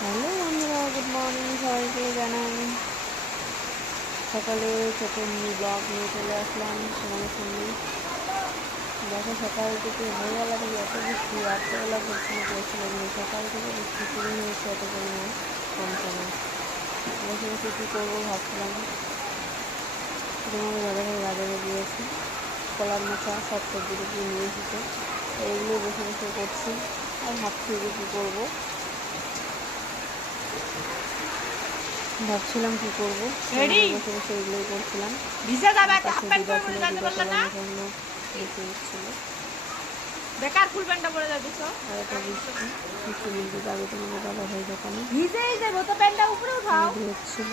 Hello বন্ধুরা, good morning. সবাইকে জানাই সকালে ছোট মিনি ব্লগ নিয়ে চলে আসলাম তোমাদের সামনে। দেখো, সকাল থেকে ভোরবেলা থেকে এত বৃষ্টি, রাত্রেবেলা পড়ছিল পড়ছিল, কিন্তু সকাল থেকে বৃষ্টি শুরু হয়েছে এত পরিমাণ কমছে। বসে বসে কী করবো ভাবছিলাম। তোমাদের দাদাভাই বাজারে গিয়েছে, কলার মোচা সব সবজি টুকু নিয়ে এসেছে, এইগুলো বসে বসে করছি আর ভাবছি যে কী করবো। ভাবছিলাম কি করবো, বসে বসে এগুলোই করছিলাম। পাশে দিদা ছিল, দিদা কলার মোচাগুলো দেখে দিচ্ছিল। বেকার ফুল প্যান্টটা পরে যাচ্ছ আর একটা বৃষ্টি কিছু মিনিট আগে তোমাদের দাদা ভাই দোকানে ভিজেই যাবো তো, প্যান্টটা উপরে উঠাও। রেডি হচ্ছিল।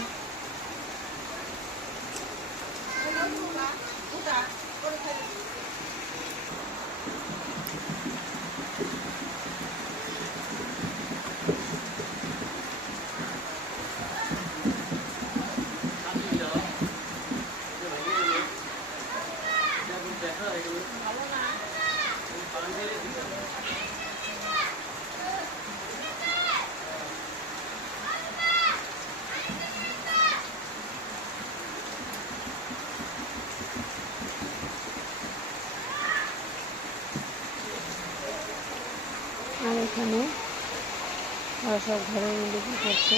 আর এখানে ওরা সব ঘরের মধ্যে কী করছে,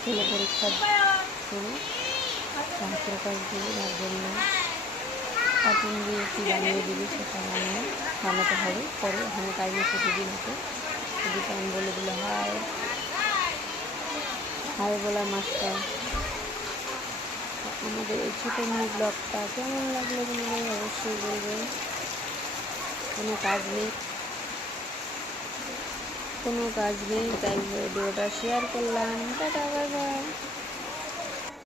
ছেলে পরীক্ষা শুরু, শাস্ত্র কাজ দিবে, তার জন্য কার্টুন দিয়ে কী বানিয়ে দিবি সেটা বানাতে হবে। পরে এখানে টাইম আছে দুদিন আছে, যদি টাইম বলে দিলে হাই হাই বলার মাস্টার। আমাদের এই ছোটো মিনি ব্লগটা কেমন লাগলো তোমাদের অবশ্যই বলবেন। কোনো কাজ নেই তাই ভিডিওটা শেয়ার করলাম। Tata, bye bye.